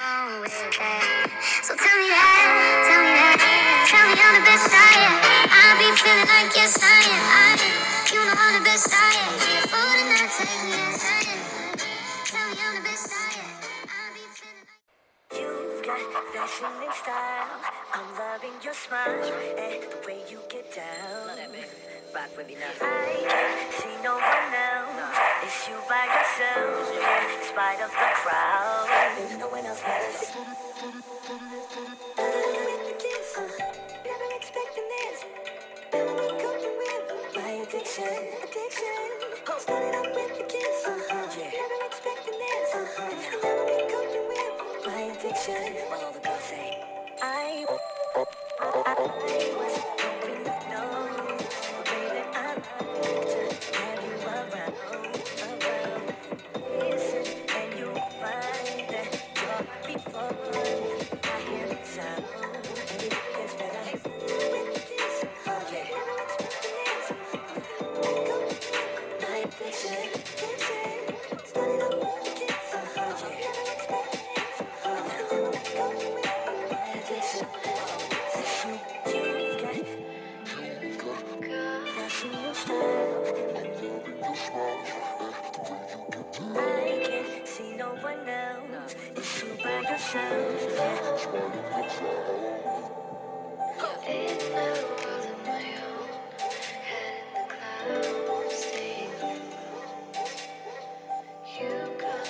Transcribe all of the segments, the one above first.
So tell me that, tell me I'm the best I am. I be feeling like yes I am. You know I'm the best I am. For the night, take me as I am. Tell me I'm the best I am. I be feeling like you've got fashion and style. I'm loving your smile and the way you get down. Rock with me now. I can't see no one else. It's you by yourself, yeah, in spite of the crowd. There's no one else matters. Never expecting this. Never been cooking with my addiction. Started out with the kiss. Never expecting this. Never been cooking with my addiction. While all the girls say, I was hoping to know, baby, I like to have you around. Listen, and you'll find that you're before I hear the sound. And it gets better with this. Never expecting this. My addiction. Started out with the kiss. Never expecting this. Never been going with my addiction. I can't see no one else. It's you by yourself. In the world of my own, head in the clouds, staying afloat. You got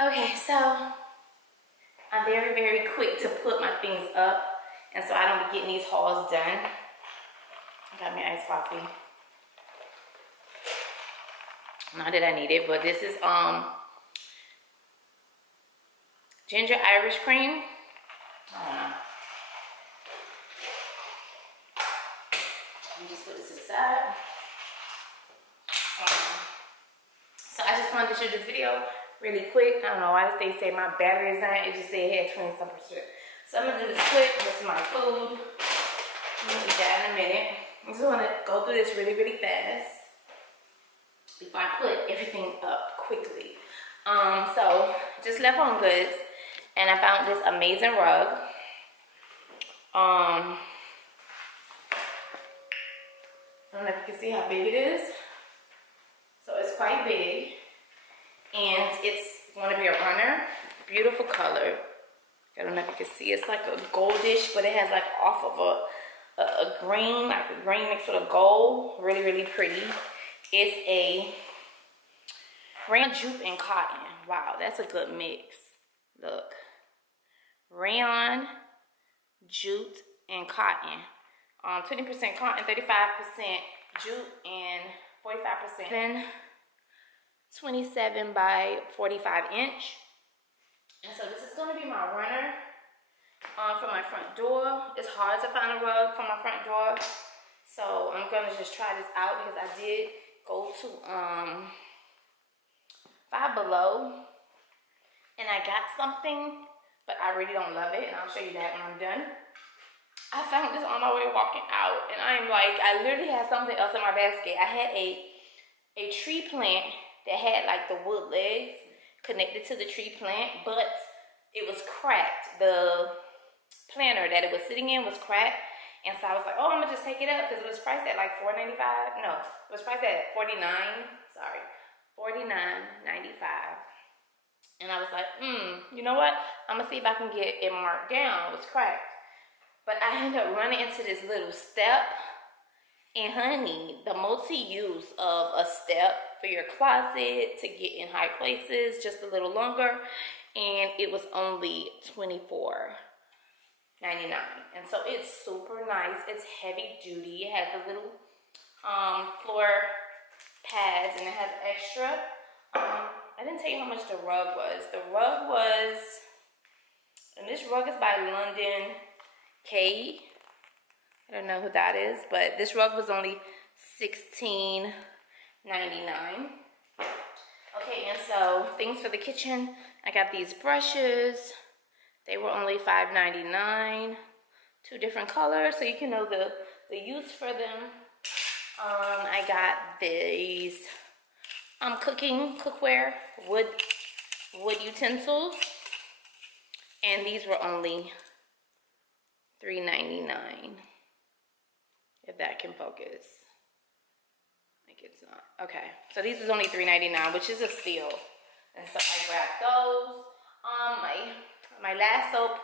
Okay, so I'm very, very quick to put my things up, and so I don't be getting these hauls done. I got my iced coffee. Not that I need it, but this is ginger Irish cream. I don't know. Let me just put this to the side. So I just wanted to shoot this video really quick. I don't know why they say my battery is on. It just said it had 20-some%. So I'm gonna do this quick. This is my food. I'm gonna eat that in a minute. I just wanna go through this really, really fast before I put everything up quickly. So just left Home Goods and I found this amazing rug. I don't know if you can see how big it is. So it's quite big. And it's going to be a runner. Beautiful color. I don't know if you can see. It's like a goldish, but it has like off of a green, like a green mixed with a gold. Really, really pretty. It's a rayon jute and cotton. Wow, that's a good mix. Look. Rayon, jute, and cotton. 20% cotton, 35% jute, and 45%. Then 27 by 45 inch. And so this is going to be my runner for my front door. It's hard to find a rug for my front door. So I'm going to just try this out because I did go to Five Below and I got something, but I really don't love it. And I'll show you that when I'm done. I found this on my way walking out and I'm like, I literally had something else in my basket. I had a tree plant that had like the wood legs connected to the tree plant, but it was cracked. The planter that it was sitting in was cracked. And so I was like, oh, I'm gonna just take it up because it was priced at like $4.95. No, it was priced at $49.95. And I was like, you know what? I'm gonna see if I can get it marked down. It was cracked. But I ended up running into this little step. And honey, the multi-use of a step for your closet to get in high places, just a little longer. And it was only $24.99. And so it's super nice. It's heavy duty. It has the little floor pads and it has extra. I didn't tell you how much the rug was. The rug was, and this rug is by London K. I don't know who that is, but this rug was only $16.99. Okay, and so things for the kitchen. I got these brushes. They were only $5.99. 2 different colors so you can know the use for them. I got these cookware, wood utensils, and these were only $3.99. If that can focus. Like it's not. Okay, so these was only $3.99, which is a steal. And so I grabbed those. My last soap,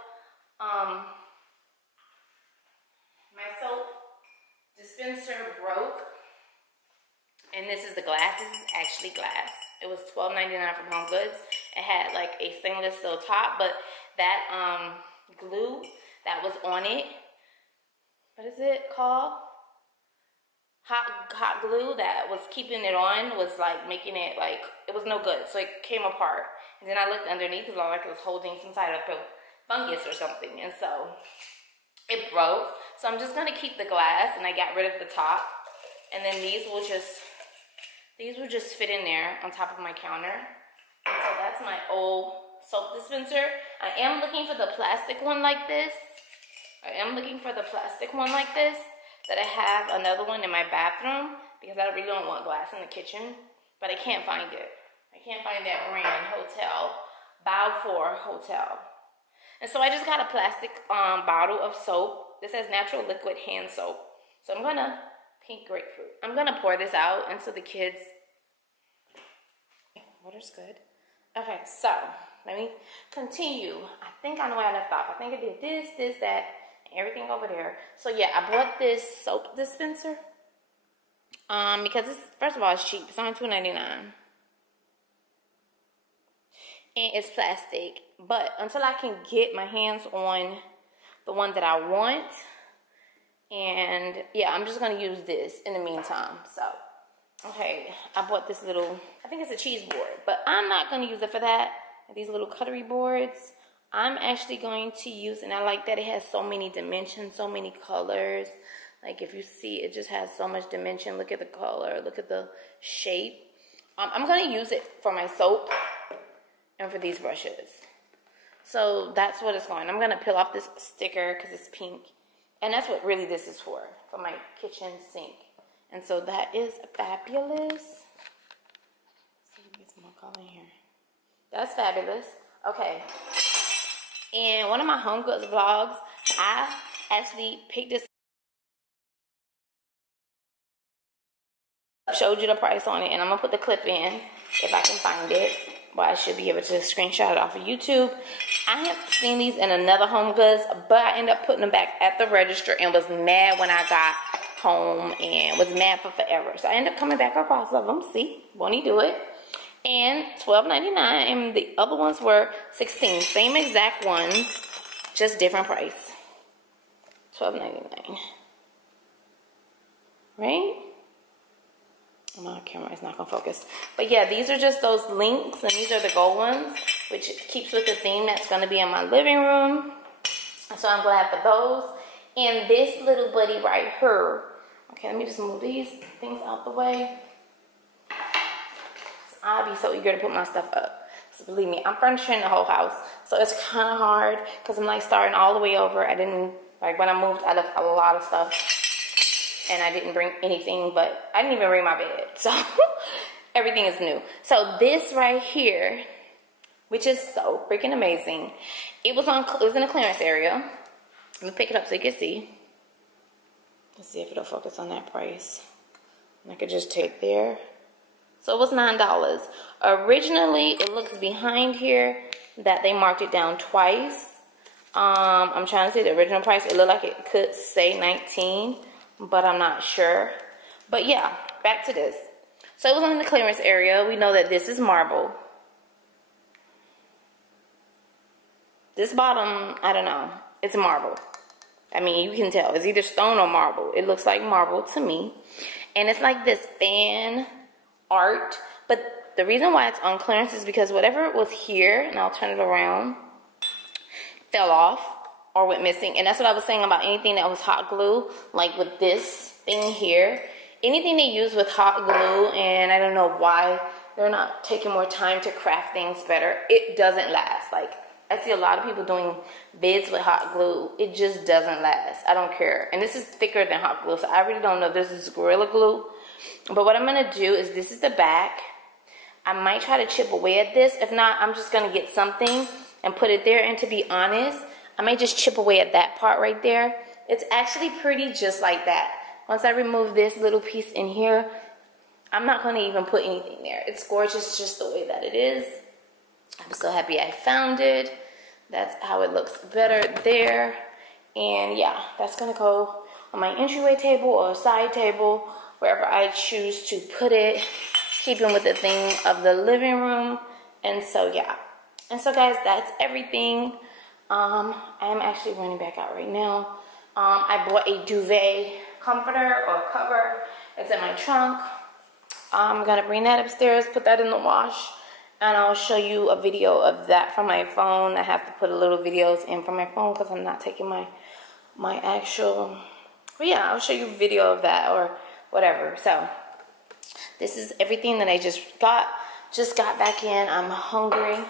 my soap dispenser broke. And this is the glass. This is actually glass. It was $12.99 from Home Goods. It had like a stainless steel top, but that glue that was on it, what is it called? Hot glue that was keeping it on was like making it like, it was no good. So it came apart. And then I looked underneath, it looked like it was holding some type of fungus or something. And so it broke. So I'm just gonna keep the glass, and I got rid of the top. And then these will just fit in there on top of my counter. And so that's my old soap dispenser. I am looking for the plastic one like this. That I have another one in my bathroom because I really don't want glass in the kitchen, but I can't find it. I can't find that brand, Balfour Hotel. And so I just got a plastic bottle of soap. This has natural liquid hand soap. So pink grapefruit. I'm gonna pour this out, and so the kids, water's good. Okay, so let me continue. I think I know where I left off. I think I did this, that, everything over there. So yeah, I bought this soap dispenser because it's, first of all, it's cheap. It's only $2.99, and it's plastic. But until I can get my hands on the one that I want, and yeah, I'm just gonna use this in the meantime. So okay, I bought this little, I think it's a cheese board, but I'm not gonna use it for that. These little cutlery boards, I'm actually going to use, and I like that it has so many dimensions, so many colors. Like if you see, it just has so much dimension. Look at the color, look at the shape. I'm gonna use it for my soap and for these brushes. So that's what it's going. I'm gonna peel off this sticker because it's pink. And that's what really this is for my kitchen sink. And so that is fabulous. Let's see if we get some more color in here. That's fabulous. Okay. In one of my Home Goods vlogs, I actually picked this, showed you the price on it, and I'm gonna put the clip in if I can find it. Well, I should be able to screenshot it off of YouTube. I have seen these in another Home Goods, but I ended up putting them back at the register and was mad when I got home and was mad for forever. So I ended up coming back across of them. See, won't he do it? And $12.99, and the other ones were $16. Same exact ones, just different price. $12.99. Right? My camera is not gonna focus. But yeah, these are just those links, and these are the gold ones, which keeps with the theme that's gonna be in my living room. So I'm glad for those. And this little buddy right here. Okay, let me just move these things out the way. I'll be so eager to put my stuff up. So believe me, I'm furnishing the whole house. So it's kind of hard because I'm like starting all the way over. I didn't, like when I moved, I left a lot of stuff. And I didn't bring anything, but I didn't even bring my bed. So everything is new. So this right here, which is so freaking amazing. It was in a clearance area. Let me pick it up so you can see. Let's see if it'll focus on that price. And I could just take there. So it was $9. Originally, it looks behind here that they marked it down twice. I'm trying to see the original price. It looked like it could say $19, but I'm not sure. But yeah, back to this. So it was in the clearance area. We know that this is marble. This bottom, I don't know. It's marble. I mean, you can tell. It's either stone or marble. It looks like marble to me. And it's like this fan art. But the reason why it's on clearance is because whatever was here, and I'll turn it around, fell off or went missing. And that's what I was saying about anything that was hot glue. Like with this thing here. Anything they use with hot glue, and I don't know why they're not taking more time to craft things better. It doesn't last. Like, I see a lot of people doing vids with hot glue. It just doesn't last. I don't care. And this is thicker than hot glue, so I really don't know if this is Gorilla Glue. But what I'm gonna do is, this is the back. I might try to chip away at this. If not, I'm just gonna get something and put it there. And to be honest, I may just chip away at that part right there. It's actually pretty just like that. Once I remove this little piece in here, I'm not gonna even put anything there. It's gorgeous just the way that it is. I'm so happy I found it. That's how it looks better there. And yeah, that's gonna go on my entryway table or side table, wherever I choose to put it, keeping with the theme of the living room. And so yeah. And so guys, that's everything. I am actually running back out right now. I bought a duvet comforter or cover. It's in my trunk. I'm gonna bring that upstairs, put that in the wash, and I'll show you a video of that from my phone. I have to put a little videos in from my phone because I'm not taking my actual, but yeah, I'll show you a video of that or whatever. So this is everything that I just got back in. I'm hungry.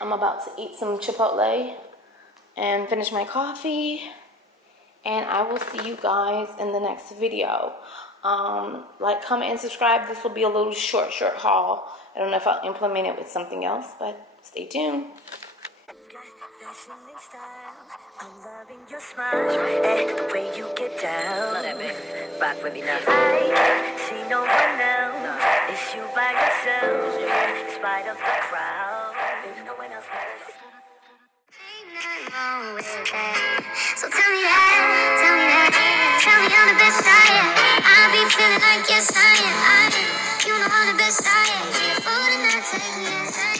I'm about to eat some Chipotle and finish my coffee, and I will see you guys in the next video. Like, comment, and subscribe. This will be a little short haul. I don't know if I'll implement it with something else, but stay tuned. I'm loving your smile and the way you get down. Love that, baby. Rock with me now. I see no one else. It's you by yourself, in spite of the crowd. There's no one else. Ain't nothing wrong with that. So tell me I'm the best I am. I be feeling like yes I am. You know I'm the best I am. For the night, take me inside.